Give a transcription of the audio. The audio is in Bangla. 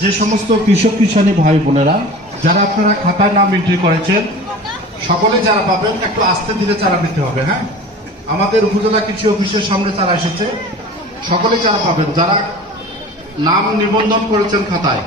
যে সমস্ত কৃষক কিষানী ভাই বোনেরা যারা আপনারা খাতায় নাম এন্ট্রি করেছেন সকলে যারা পাবেন একটু আস্তে ধীরে চারা দিতে হবে। হ্যাঁ, আমাদের উপজেলা কৃষি অফিসের সামনে চারা এসেছে, সকলে চারা পাবেন যারা নাম নিবন্ধন করেছেন খাতায়।